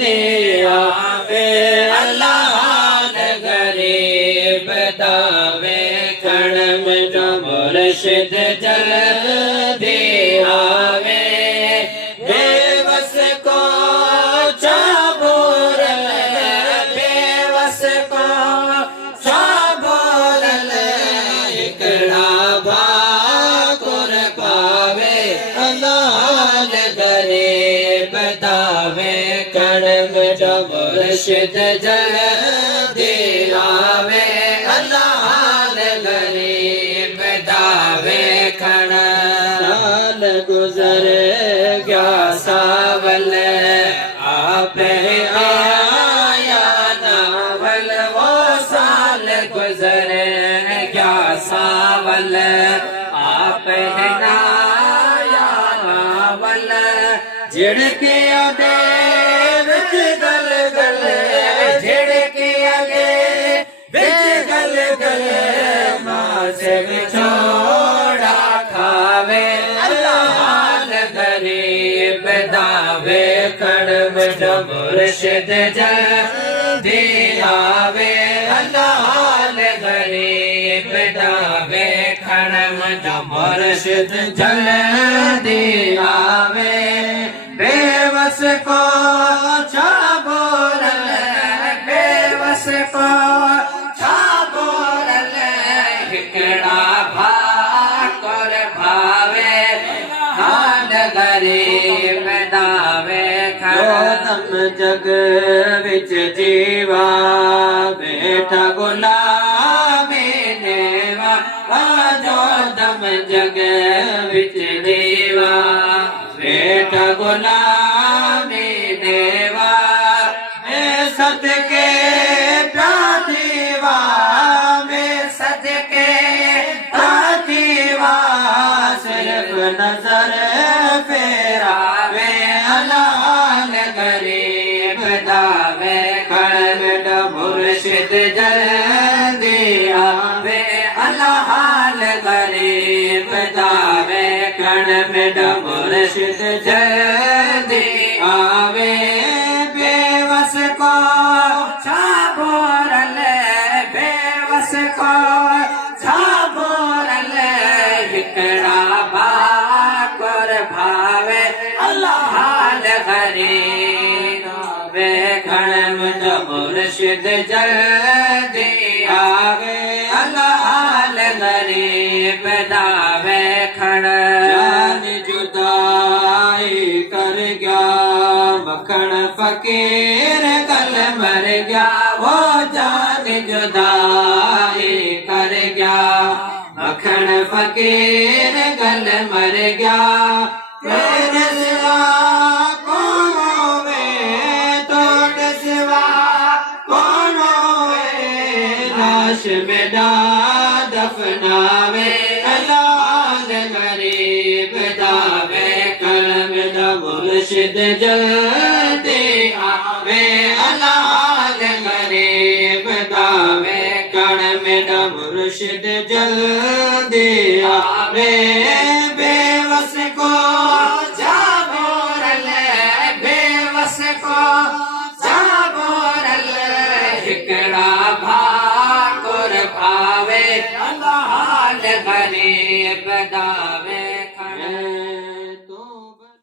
दिया वे अल्लाह गरीब दावे खड़म जो मुर्शिद जल दिया वे बेवस को चाबोर बेवस को चाबोर इकड़ा भाकुर पावे अल्लाह गरीब दावे कड़म जो मुर्शिद जल दिलावे अल्लाह गरीब दावे खड़ा साल गुजर गया सावल आप आया नावल वो साल गुजर गया सावल आप आया नावल झिड़के आगे विच गल गल झिड़के आगे विच गल गल मास बिछोड़ा खावे अल्लाह गरीब दावे कड़म जो मुर्शिद जल दिलावे अल्लाह गरीब दावे कड़म जो मुर्शिद जल दिलावे बेवस को चाबोरल बेवस को चाबोरल हिकड़ा भाकर भावे हाल गरीब दावे खड़म जग विच जीवा बेटा गुलामी नेवा जो दम जग विच जीवा बेटा गुलामी देवा मैं सदके प्रादीवा मैं सदके प्रादीवा सिर्फ नजर फेरावे अल्लाह गरीब दावे खड़म मुर्शिद जल दियावे अल्लाह गरीब दावे खड़म मुर्शिद जल्दी आवे बेवस को छाबोरल बेवस को छाबोरल हिकड़ा भाकुर भावे अल्लाह गरीब दावे खड़म मुर्शिद जल्दी आवे अल्लाह गरीब दावे खड़ जुदाई कर गया मखण फकीर कल मर गया वो जान जुदाई कर गया मखण फकीर कल मर गया तेरे सिवा कौन होवे तोड़ सिवा कौन होवे लाश में दफनावे अल्लाह गरीब दावे कलम मुर्शिद जल्दी आवे अल्लाह गरीब दावे कलम मुर्शिद जल्दी आवे बेवस को जाबोरल बेवस को जाबोरल हिकड़ा भाकुर भावे अल्लाह गरीब दावे